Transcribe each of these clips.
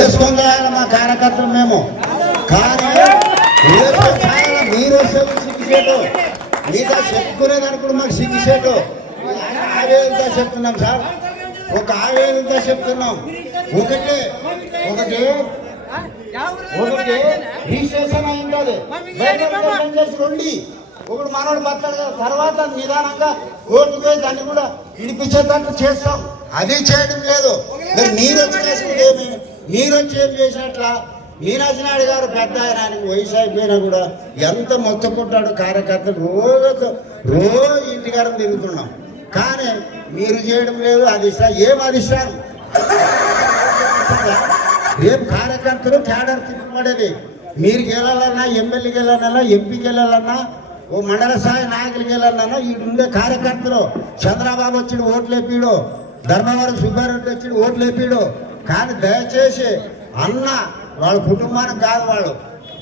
వేసుకోగల మా కార్యకర్తలు మేము. కానీ మీరు వస్తే సిగ్గుసేటు మీతో చెప్పుకునేదానికి కూడా మాకు సిగ్గుసేటు ఆవేదంతా చెప్తున్నాం సార్. ఒక ఆవేదంతో చెప్తున్నాం. ఒకటే ఒకటి ఒకటి రిజిస్ట్రేషన్ అయి ఉంటుంది. బయట ఇప్పుడు ఒకడు మనోడు బతాడు కదా తర్వాత నిదానంగా ఓటు పోయి దాన్ని కూడా విడిపించేటట్టు చేస్తాం. అది చేయడం లేదు. మీరు వచ్చి చేసుకుంటే ఏమి మీరు వచ్చి ఏం చేసినట్ల. మీనాచినాయుడు గారు పెద్ద ఆయన ఆయనకు వయసు అయిపోయినా కూడా ఎంత మొత్తముంటాడు కార్యకర్తలు. రోజు రోజు ఇంటికారం తిరుగుతున్నాం. కానీ మీరు చేయడం లేదు అది ఏం అధిష్టానం ఏం కార్యకర్తలు క్యాడర్ తిప్పబడేది? మీరు గెలాలన్నా ఎమ్మెల్యేకి వెళ్ళాలన్నా ఎంపీకి వెళ్ళాలన్నా ఓ మండల స్థాయి నాయకులకి వెళ్ళాలన్నా ఉండే కార్యకర్తలు. చంద్రబాబు వచ్చి ఓట్లు వేపిడు ధర్మవరం సుబ్బారెడ్డి వచ్చి ఓట్లు వేపిడు కానీ దయచేసి అన్న వాళ్ళ కుటుంబానికి కాదు వాళ్ళు.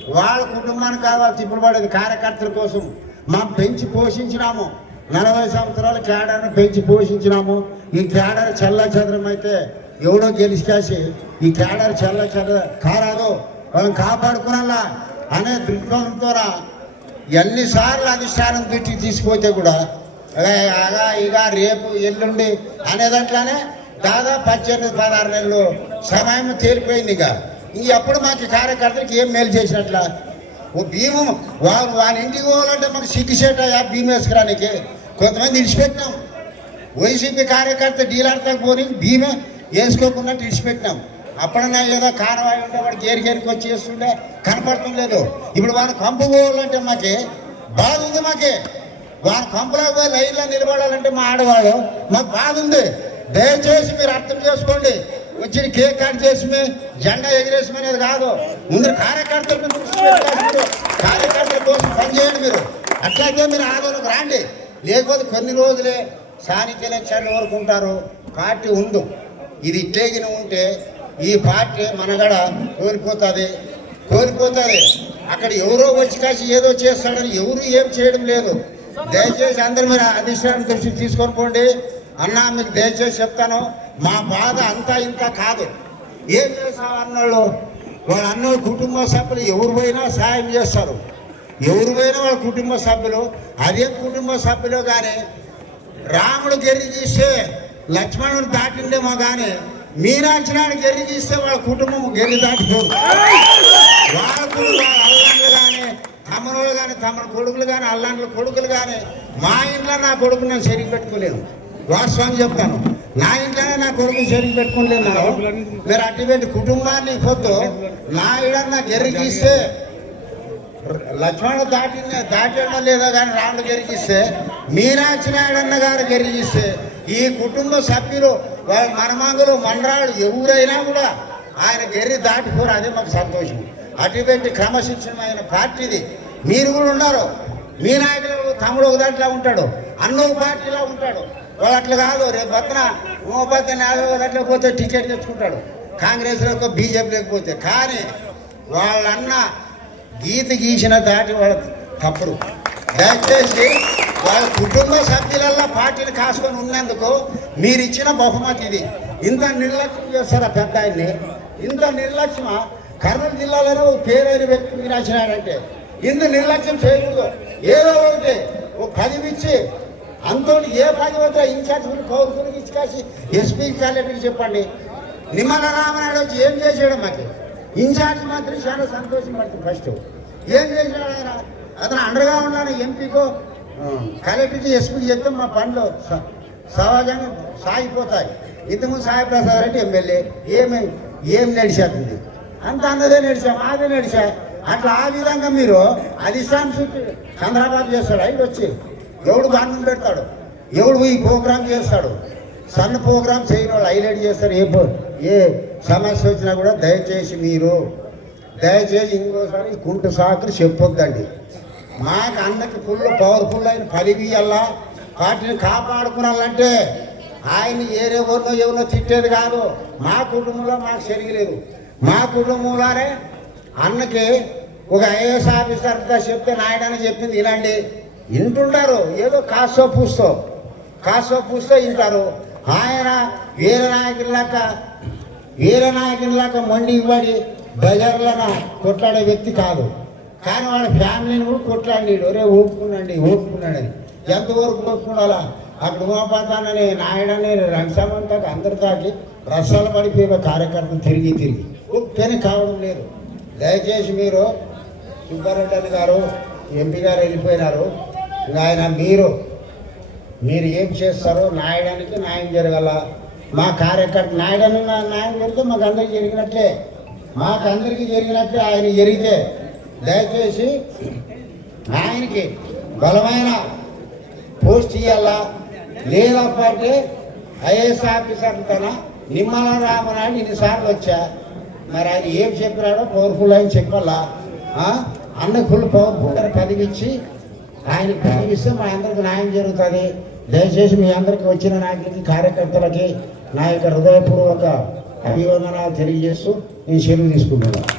వాళ్ళ కుటుంబానికి కాదు వాళ్ళు తిప్పబడేది కార్యకర్తల కోసం. మనం పెంచి పోషించినాము. నలభై సంవత్సరాల క్యాడర్ను పెంచి పోషించినాము. ఈ క్యాడర్ చల్ల చదరమైతే ఎవడో గెలిచి ఈ క్యాడర్ చల్ల చల్ల కారాదు. వాళ్ళని కాపాడుకునాలా అనే దృక్పథంతో ఎన్నిసార్లు అధిష్టానం పెట్టి తీసుకుపోతే కూడా అగా ఇక రేపు ఎల్లుండి అనే దాంట్లోనే దాదాపు పద్దెనిమిది పదహారు నెలలు సమయం తేలిపోయింది ఇక ఇంకెప్పుడు మాకు కార్యకర్తలకి కార్యకర్తలకు ఏం మేలు చేసినట్ల? ఓ భీమం వాళ్ళు వాళ్ళ ఇంటికి పోవాలంటే మాకు సిగ్గుసేట ఆ భీమం వేసుకురానికి. కొంతమంది విడిచిపెట్టినాం. వైసీపీ కార్యకర్త డీలాడతా పోని భీమే వేసుకోకుండా విడిచిపెట్టినాం. అప్పుడన్నా ఏదో కారవాయి ఉంటే వాడు గేరి గేరికి వచ్చి చేస్తుండే కనపడటం లేదు ఇప్పుడు వాడు కంపు పోవాలంటే మాకే బాధ ఉంది మాకే. వాడు కంపులో పోయి లైన్లో నిలబడాలంటే మా ఆడవాడు మాకు బాధ ఉంది. దయచేసి మీరు అర్థం చేసుకోండి. వచ్చిన కేక్ కట్ చేసి జెండా ఎగిరేసమనేది కాదు. ముందు కార్యకర్తల మీద దృష్టి పెట్టాల్సింది. కార్యకర్తల కోసం పనిచేయండి మీరు. అట్లాగే మీరు ఆందోళనకు రాండి. లేకపోతే కొన్ని రోజులే స్థానిక ఎలక్షన్ల వరకు ఉంటారు. పార్టీ ఉండు. ఇది ఇట్టేగిన ఉంటే ఈ పార్టీ మనగడ కోల్పోతుంది. కోల్పోతుంది. అక్కడ ఎవరో వచ్చి కాసి ఏదో చేస్తాడని ఎవరు ఏం చేయడం లేదు. దయచేసి అందరు మీరు అధిష్టానం దృష్టి తీసుకొని పోండి. అన్నా మీకు దయచేసి చెప్తాను. మా బాధ అంతా ఇంత కాదు. ఏం చేస్తాం అన్నోళ్ళు? వాళ్ళ అన్న కుటుంబ సభ్యులు ఎవరు పోయినా సాయం చేస్తారు. ఎవరు పోయినా వాళ్ళ కుటుంబ సభ్యులు. అదే కుటుంబ సభ్యులు కానీ రాముడు గెర్రి తీస్తే లక్ష్మణుడు దాటిండేమో కానీ మీనాక్షరాన్ని గెర్రి తీస్తే వాళ్ళ కుటుంబం గెర్రి దాటిపోదు. వాళ్ళ కుటుంబం అల్లాండ్లు కానీ తమ్ముళ్ళు కానీ తమ కొడుకులు కానీ అల్లండ్ల కొడుకులు కానీ మా ఇంట్లో నా కొడుకు నేను సరిగ్గా వాస్తవాన్ని చెప్తాను. నా ఇంట్లోనే నా కొడుకు సరిగ్గా పెట్టుకోలేను మీరు అటువంటి కుటుంబాన్ని పొద్దు నా ఇడన్నా జరిగిస్తే లక్ష్మణ దాటి దాటడం లేదో కానీ రాళ్ళు గెరిగిస్తే మీనాక్షి నాయుడన్న గారు గెరిగిస్తే ఈ కుటుంబ సభ్యులు వాళ్ళ మనమంగులు మండరాలు ఎవరైనా కూడా ఆయన గెర్రి దాటిపోరు. అదే మాకు సంతోషం. అటువంటి క్రమశిక్షణమైన పార్టీది మీరు కూడా ఉన్నారు. మీ నాయకులు తమ్ముడు ఒక దాంట్లో ఉంటాడు. అన్న ఒక పార్టీలో ఉంటాడు. వాళ్ళు అట్లా కాదు రేపు పక్కన ఓ పక్క యాభై దాంట్లో పోతే టికెట్ తెచ్చుకుంటాడు. కాంగ్రెస్లోకి బీజేపీలోకి పోతే కానీ వాళ్ళన్న గీత గీసిన దాటి వాళ్ళ తప్పుడు. దయచేసి వాళ్ళ కుటుంబ సభ్యులల్లో పార్టీని కాసుకొని ఉన్నందుకు మీరు ఇచ్చిన బహుమతి ఇది. ఇంత నిర్లక్ష్యం చేస్తారా పెద్ద ఆయన్ని? ఇంత నిర్లక్ష్యం కర్నూలు జిల్లాలోనే ఒక పేరైన వ్యక్తి మీరు రాసినాడంటే. ఇంత నిర్లక్ష్యం చేయకూడదు. ఏదో ఒకటి ఒక పది అంతోని ఏ భాగ్యవంతుల వద్ద ఇన్ఛార్జ్ కౌరుకుని ఇచ్చి ఎస్పీ కలెక్టర్కి చెప్పండి. నిమ్మల రామనాయుడు వచ్చి ఏం చేసాడు మాకు? ఇన్ఛార్జ్ మాత్రం చాలా సంతోషం పడుతుంది ఫస్ట్. ఏం చేశాడు ఆయన? అతను అండగా ఉన్నాను ఎంపీకో కలెక్టర్కి ఎస్పీకి చెప్తే మా పనులు సమాజంగా సహజంగా సాగిపోతాయి. ఇంతకుముందు సాయిప్రసాద్ రెడ్డి ఎమ్మెల్యే ఏమే ఏం నడిచేస్తుంది అంత అన్నదే నడిచాం అదే నడిచా? అట్లా ఆ విధంగా మీరు అధిష్టానం చుట్టూ చంద్రబాబు చేస్తాడు? ఆయన వచ్చి. ఎవడు బాంధం పెడతాడు? ఎవడు ఈ ప్రోగ్రామ్ చేస్తాడు? సన్న ప్రోగ్రామ్ చేయని వాళ్ళు హైలైట్ చేస్తారు. ఏ ఏ సమస్య వచ్చినా కూడా దయచేసి మీరు దయచేసి ఇంకోసారి కుంట కుంటు సాకులు చెప్పొద్దండి. మాకు అన్నకి ఫుల్ పవర్ఫుల్ అయిన పలివియల్లా వాటిని కాపాడుకున్నాలంటే ఆయన ఏరెవరినో ఎవరినో తిట్టేది కాదు. మా కుటుంబంలో మాకు సరిగలేదు మా కుటుంబంలోనే అన్నకి ఒక ఐఏఎస్ ఆఫీసర్ చెప్తే నాయడని చెప్పింది ఇలాంటి వింటుంటారు. ఏదో కాసో పూస్తో. కాసో పూస్తో వింటారు. ఆయన వేరే నాయకుల్లాక వేరే నాయకునిలాగా మొండికి పడి బజార్లన కొట్లాడే వ్యక్తి కాదు. కానీ వాళ్ళ ఫ్యామిలీని కూడా కొట్లాడినాడు ఒరే ఊపుకున్నాండి ఊపుకున్నాడని ఎంతవరకు ఓపుకున్నాలా అక్కడ ఉమాపతానని నాయుడని రంగసామంతాకి అందరి తాకి రసాలు పడిపోయే కార్యకర్తలు తిరిగి తిరిగి. ఒక్కని కావడం లేదు. దయచేసి మీరు సుబ్బారెడ్డి గారు ఎంపీ గారు వెళ్ళిపోయినారు. ఆయన మీరు మీరు ఏం చేస్తారో నాయడానికి న్యాయం జరగాల. మా కార్యకర్త నాయడానికి నా- న్యాయం జరిగితే మాకు అందరికి జరిగినట్లే. మాకు అందరికీ జరిగినట్లే ఆయన జరిగితే. దయచేసి ఆయనకి బలమైన పోస్ట్ ఇవ్వాలా లేదప్పటి ఐఏఎస్ ఆఫీసర్ తన నిమ్మల రామనాయుడు ఇన్నిసార్లు వచ్చా? మరి ఆయన ఏం చెప్పినాడో పవర్ఫుల్ అని చెప్పాలా? అన్న ఫుల్ పవర్ఫుల్ పదవి ఇచ్చి ఆయన పదవి మా అందరికి న్యాయం జరుగుతుంది. దయచేసి మీ అందరికి వచ్చిన నాయకులకి కార్యకర్తలకి నా యొక్క హృదయపూర్వక అభివందనాలు తెలియజేస్తూ నేను సెలవు తీసుకుంటున్నాను.